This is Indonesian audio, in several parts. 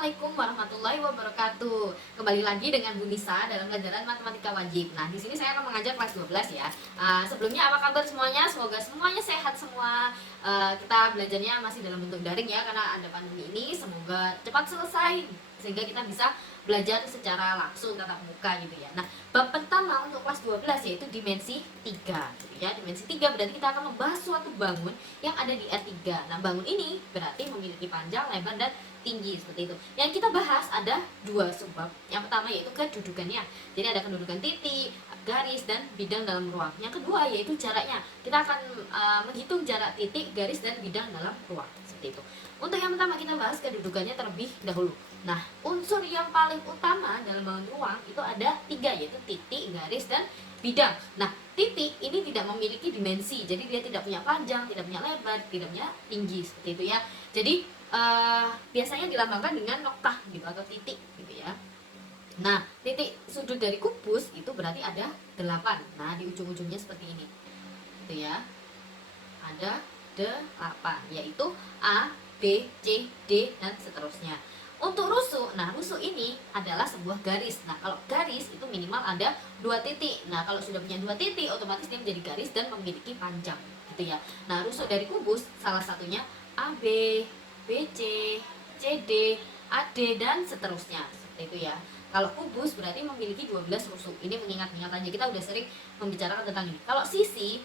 Assalamualaikum warahmatullahi wabarakatuh. Kembali lagi dengan Bu Nisa dalam pelajaran matematika wajib. Nah, di sini saya akan mengajar kelas 12 ya. Sebelumnya apa kabar semuanya? Semoga semuanya sehat semua. Kita belajarnya masih dalam bentuk daring ya karena ada pandemi ini. Semoga cepat selesai sehingga kita bisa belajar secara langsung tatap muka gitu ya. Nah, bab pertama untuk kelas 12 yaitu dimensi 3 gitu ya. Dimensi 3 berarti kita akan membahas suatu bangun yang ada di R3. Nah, bangun ini berarti memiliki panjang, lebar, dan tinggi seperti itu. Yang kita bahas ada dua subbab. Yang pertama yaitu kedudukannya. Jadi ada kedudukan titik, garis, dan bidang dalam ruang. Yang kedua yaitu jaraknya. Kita akan menghitung jarak titik, garis, dan bidang dalam ruang seperti itu. Untuk yang pertama kita bahas kedudukannya terlebih dahulu. Nah, unsur yang paling utama dalam bangun ruang itu ada tiga, yaitu titik, garis, dan bidang. Nah, titik ini tidak memiliki dimensi, jadi dia tidak punya panjang, tidak punya lebar, tidak punya tinggi seperti itu ya. Jadi biasanya dilambangkan dengan noktah gitu atau titik gitu ya. Nah, titik sudut dari kubus itu berarti ada 8. Nah, di ujung-ujungnya seperti ini. Gitu ya. Ada 8, yaitu A, B, C, D, dan seterusnya. Untuk rusuk, nah rusuk ini adalah sebuah garis. Nah, kalau garis itu minimal ada 2 titik. Nah, kalau sudah punya 2 titik, otomatis dia menjadi garis dan memiliki panjang gitu ya. Nah, rusuk dari kubus salah satunya AB, BC, CD, AD, dan seterusnya seperti itu ya. Kalau kubus berarti memiliki 12 rusuk. Ini mengingat-ingat aja, kita udah sering membicarakan tentang ini. Kalau sisi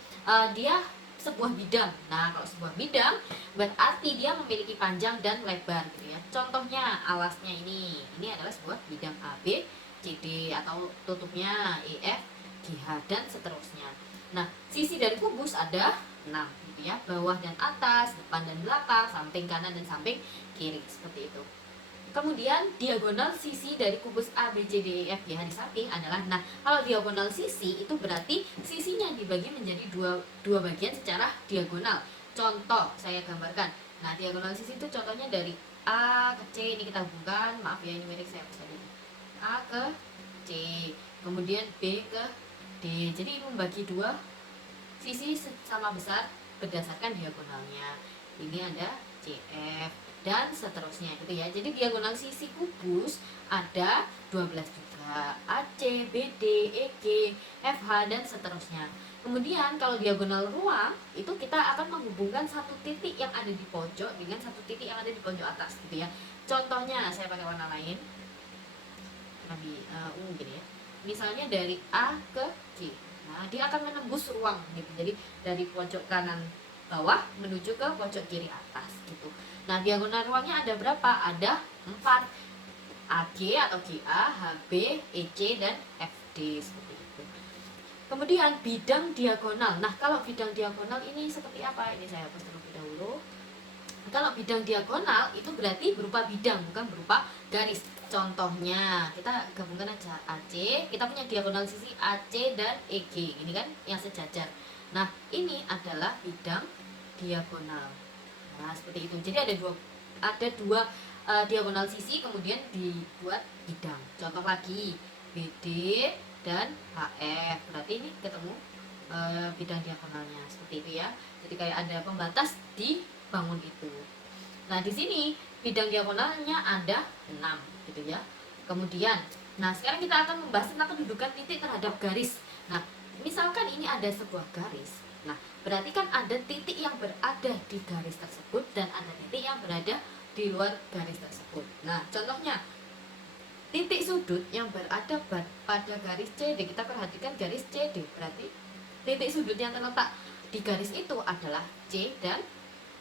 dia sebuah bidang. Nah, kalau sebuah bidang berarti dia memiliki panjang dan lebar gitu ya. Contohnya alasnya ini adalah sebuah bidang AB, CD, atau tutupnya EF, GH, dan seterusnya. Nah, sisi dari kubus ada 6 gitu ya, bawah dan atas, depan dan belakang, samping kanan dan samping kiri seperti itu. Kemudian diagonal sisi dari kubus A, B, C, D, E, F, G, H di samping adalah, nah kalau diagonal sisi itu berarti sisinya dibagi menjadi dua bagian secara diagonal. Contoh saya gambarkan. Nah, diagonal sisi itu contohnya dari A ke C, ini kita hubungkan, maaf ya ini milik saya tadi. A ke C, kemudian B ke D. Jadi membagi dua sisi sama besar berdasarkan diagonalnya. Ini ada CF dan seterusnya gitu ya. Jadi diagonal sisi kubus ada 12 juga, AC, BD, EG, FH, dan seterusnya. Kemudian kalau diagonal ruang itu kita akan menghubungkan satu titik yang ada di pojok dengan satu titik yang ada di pojok atas gitu ya. Contohnya saya pakai warna lain, lebih ungu gini ya. Misalnya dari A ke G. Nah, dia akan menembus ruang gitu. Jadi dari pojok kanan bawah menuju ke pojok kiri atas gitu. Nah, diagonal ruangnya ada berapa? Ada 4. AG atau GA, HB, EC, dan FD seperti itu. Kemudian bidang diagonal. Nah, kalau bidang diagonal ini seperti apa? Ini saya hapus terlebih dahulu. Kalau bidang diagonal itu berarti berupa bidang, bukan berupa garis. Contohnya, kita gabungkan aja AC, kita punya diagonal sisi AC dan EG, ini kan yang sejajar. Nah, ini adalah bidang diagonal. Nah, seperti itu. Jadi ada dua diagonal sisi kemudian dibuat bidang. Contoh lagi, BD dan HF. Berarti ini ketemu bidang diagonalnya seperti itu ya. Jadi kayak ada pembatas di bangun itu. Nah, di sini bidang diagonalnya ada 6 gitu ya. Kemudian, nah sekarang kita akan membahas tentang kedudukan titik terhadap garis. Nah, misalkan ini ada sebuah garis. Nah, berarti kan ada titik yang berada di garis tersebut dan ada titik yang berada di luar garis tersebut. Nah, contohnya titik sudut yang berada pada garis CD, kita perhatikan garis CD, berarti titik sudut yang terletak di garis itu adalah C dan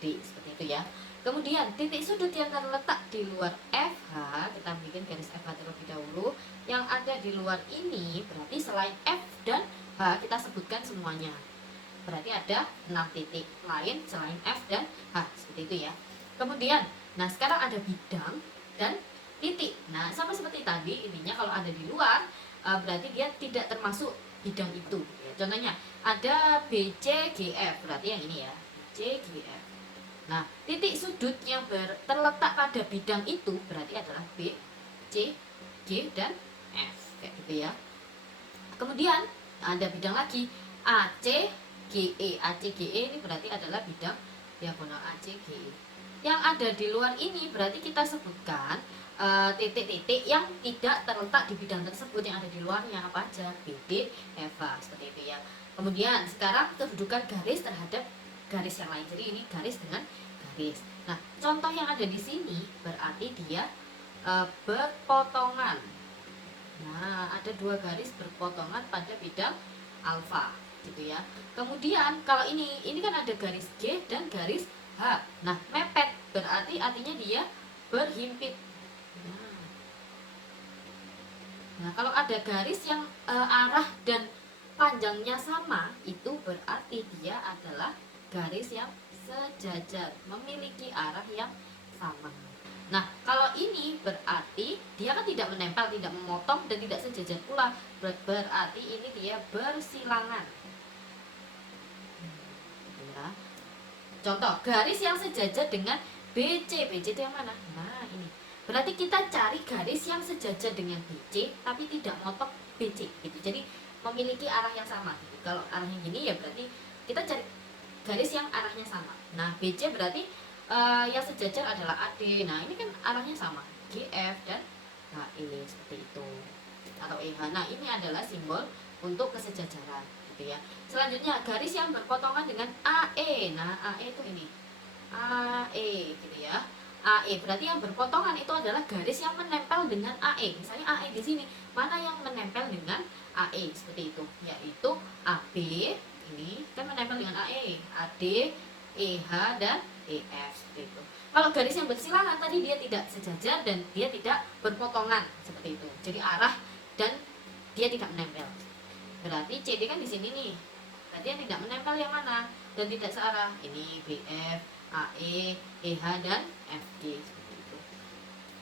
D seperti itu ya. Kemudian titik sudut yang terletak di luar FH, kita bikin garis FH terlebih dahulu. Yang ada di luar ini berarti selain F dan H kita sebutkan semuanya. Berarti ada 6 titik lain selain F dan H seperti itu ya. Kemudian, nah sekarang ada bidang dan titik. Nah, sama seperti tadi, intinya kalau ada di luar berarti dia tidak termasuk bidang itu ya. Contohnya ada BCGF, berarti yang ini ya, BCGF. Nah, titik sudut yang terletak pada bidang itu berarti adalah B, C, G, dan F kayak gitu ya. Kemudian ada bidang lagi AC, GE. AC, GE ini berarti adalah bidang diagonal AC, GE. yang ada di luar ini berarti kita sebutkan titik-titik yang tidak terletak di bidang tersebut yang ada di luarnya apa aja, BD, EVA, seperti itu ya. Kemudian sekarang kedudukan garis terhadap garis yang lain. Jadi ini garis dengan garis. Nah, contoh yang ada di sini berarti dia berpotongan. Nah, ada dua garis berpotongan pada bidang alfa, gitu ya. Kemudian kalau ini kan ada garis G dan garis H. Nah, mepet berarti artinya dia berhimpit. Nah, kalau ada garis yang arah dan panjangnya sama, itu berarti dia adalah garis yang sejajar, memiliki arah yang sama. Nah, kalau ini berarti dia kan tidak menempel, tidak memotong, dan tidak sejajar pula. Berarti ini dia bersilangan. Ya. Contoh, garis yang sejajar dengan BC. BC itu yang mana? Nah, ini. Berarti kita cari garis yang sejajar dengan BC, tapi tidak motong BC. Gitu. Jadi, memiliki arah yang sama. Gitu. Kalau arahnya gini ya berarti kita cari garis yang arahnya sama. Nah, BC berarti yang sejajar adalah AD. Nah, ini kan arahnya sama, GF dan HE, seperti itu, atau EH. Nah, ini adalah simbol untuk kesejajaran, gitu ya. Selanjutnya, garis yang berpotongan dengan AE. Nah, AE itu ini, AE, gitu ya. AE berarti yang berpotongan itu adalah garis yang menempel dengan AE. Misalnya AE di sini, mana yang menempel dengan AE, seperti itu, yaitu AB. Ini kan menempel dengan AE, AD, EH dan EF, seperti itu. Kalau garis yang bersilangan tadi dia tidak sejajar dan dia tidak berpotongan, seperti itu. Jadi arah dan dia tidak menempel. Berarti CD kan di sini nih. Berarti yang tidak menempel yang mana dan tidak searah. Ini BF, AE, EH dan FG, seperti itu.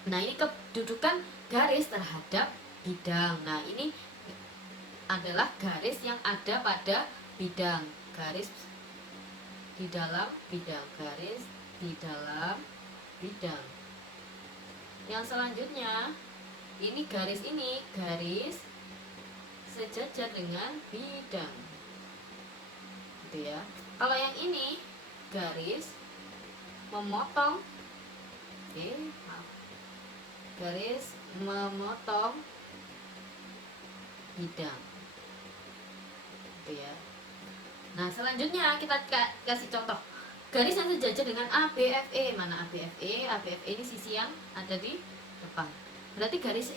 Nah, ini kedudukan garis terhadap bidang. Nah, ini adalah garis yang ada pada bidang, garis di dalam bidang, garis di dalam bidang. Yang selanjutnya ini garis sejajar dengan bidang, gitu ya. Kalau yang ini garis memotong, garis memotong bidang, gitu ya. Nah, selanjutnya kita kasih contoh garis yang sejajar dengan ABFE. Mana ABFE? ABFE ini sisi yang ada di depan. Berarti garis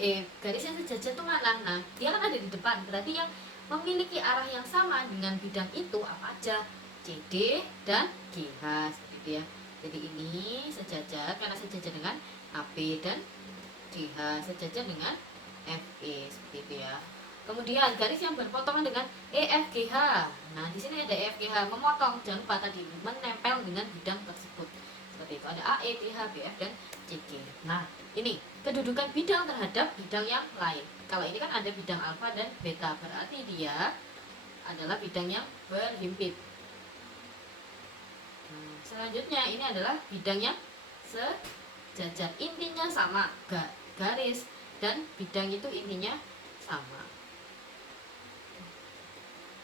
yang sejajar itu mana? Nah, dia kan ada di depan. Berarti yang memiliki arah yang sama dengan bidang itu apa aja? CD dan GH, seperti itu ya. Jadi ini sejajar karena sejajar dengan AB dan GH, sejajar dengan FE, seperti itu ya. Kemudian garis yang berpotongan dengan EFGH. Nah, di sini ada EFGH, memotong, jangan lupa tadi menempel dengan bidang tersebut. Seperti itu, ada AE, BH, BF dan CG. Nah, ini kedudukan bidang terhadap bidang yang lain. Kalau ini kan ada bidang alfa dan beta, berarti dia adalah bidang yang berhimpit. Selanjutnya ini adalah bidang yang sejajar. Intinya sama, garis dan bidang itu intinya sama.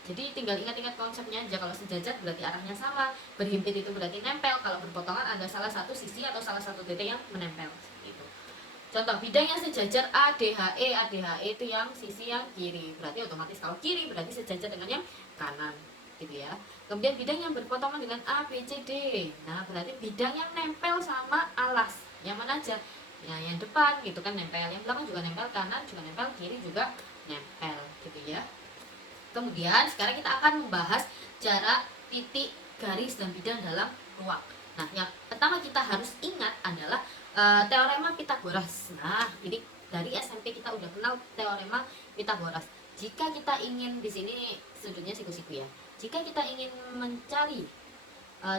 Jadi tinggal ingat-ingat konsepnya aja. Kalau sejajar berarti arahnya sama, berhimpit itu berarti nempel, kalau berpotongan ada salah satu sisi atau salah satu titik yang menempel, itu. Contoh bidang yang sejajar ADHE. ADHE itu yang sisi yang kiri, berarti otomatis kalau kiri berarti sejajar dengan yang kanan, gitu ya. Kemudian bidang yang berpotongan dengan ABCD. Nah, berarti bidang yang nempel sama alas. Yang mana aja? Nah, yang depan gitu kan nempel, yang belakang juga nempel, kanan juga nempel, kiri juga nempel, gitu ya. Kemudian sekarang kita akan membahas jarak titik, garis, dan bidang dalam ruang. Nah, yang pertama kita harus ingat adalah teorema Pitagoras. Nah, ini dari SMP kita udah kenal teorema Pitagoras. Jika kita ingin, di sini sudutnya siku-siku ya. Jika kita ingin mencari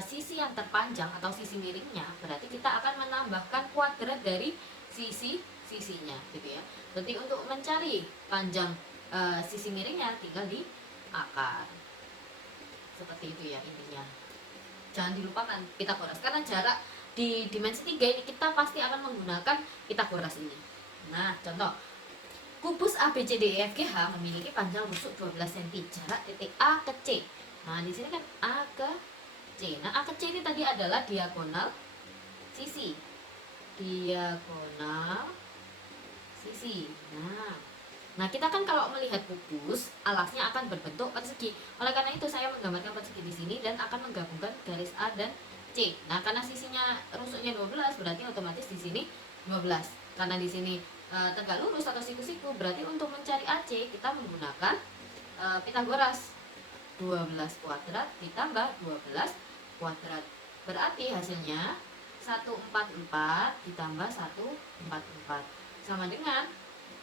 sisi yang terpanjang atau sisi miringnya, berarti kita akan menambahkan kuadrat dari sisi-sisinya, gitu ya. Berarti untuk mencari panjang sisi miringnya tinggal di akar, seperti itu ya intinya. Jangan dilupakan Pitagoras, karena jarak di dimensi 3 ini kita pasti akan menggunakan Pitagoras ini. Nah, contoh kubus ABCDEFGH memiliki panjang rusuk 12 cm, jarak titik A ke C. Nah, di sini kan A ke C. Nah, A ke C ini tadi adalah diagonal sisi. Diagonal sisi. Nah, kita kan kalau melihat kubus, alasnya akan berbentuk persegi. Oleh karena itu saya menggambarkan persegi di sini dan akan menggabungkan garis A dan C. Nah, karena sisinya rusuknya 12, berarti otomatis di sini 12. Karena di sini tegak lurus atau siku-siku, berarti untuk mencari AC kita menggunakan Pitagoras. 12 kuadrat ditambah 12 kuadrat. Berarti hasilnya 144 ditambah 144 sama dengan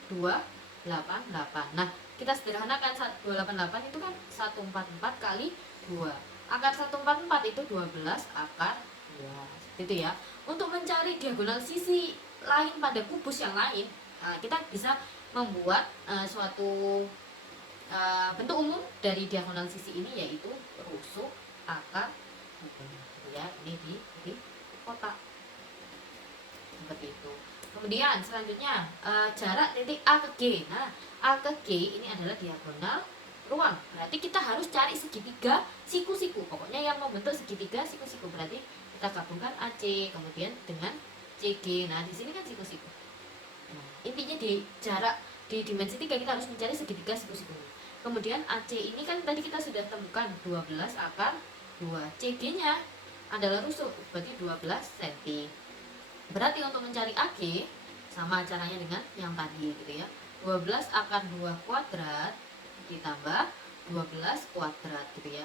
288. Nah, kita sederhanakan 288 itu kan 144 kali 2. Akar 144 itu 12 akar 2. Itu ya. Untuk mencari diagonal sisi lain pada kubus yang lain, kita bisa membuat suatu bentuk umum dari diagonal sisi ini, yaitu rusuk akar ya, ini di kotak seperti itu. Kemudian selanjutnya jarak titik A ke G. Nah, A ke G ini adalah diagonal ruang, berarti kita harus cari segitiga siku-siku. Pokoknya yang membentuk segitiga siku-siku, berarti kita gabungkan AC kemudian dengan CG. Nah, di sini kan siku-siku. Nah, intinya di jarak di dimensi 3 kita harus mencari segitiga siku-siku. Kemudian AC ini kan tadi kita sudah temukan 12 akar 2. CG-nya adalah rusuk, berarti 12 cm. Berarti untuk mencari AG sama caranya dengan yang tadi gitu ya. 12 akar 2 kuadrat ditambah 12 kuadrat gitu ya.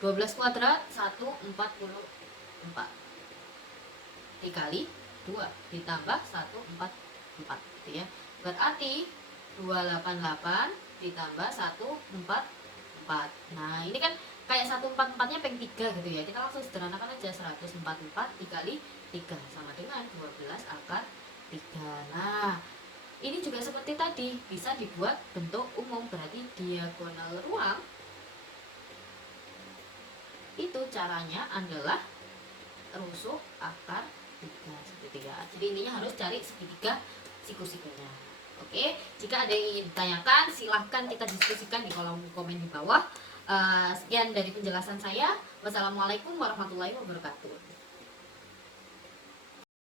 12 kuadrat 144 dikali 2 ditambah 144 gitu ya. Berarti 288 ditambah 144. Nah, ini kan kayak 144-nya peng 3 gitu ya. Kita langsung sederhanakan aja, 144 dikali 3 sama dengan 12 akar 3. Nah, ini juga seperti tadi, bisa dibuat bentuk umum, berarti diagonal ruang. Itu caranya adalah rusuk akar 3 seperti ya. Jadi intinya harus cari segitiga siku-sikunya. Oke, jika ada yang ingin ditanyakan, silahkan kita diskusikan di kolom komen di bawah. Sekian dari penjelasan saya. Wassalamualaikum warahmatullahi wabarakatuh.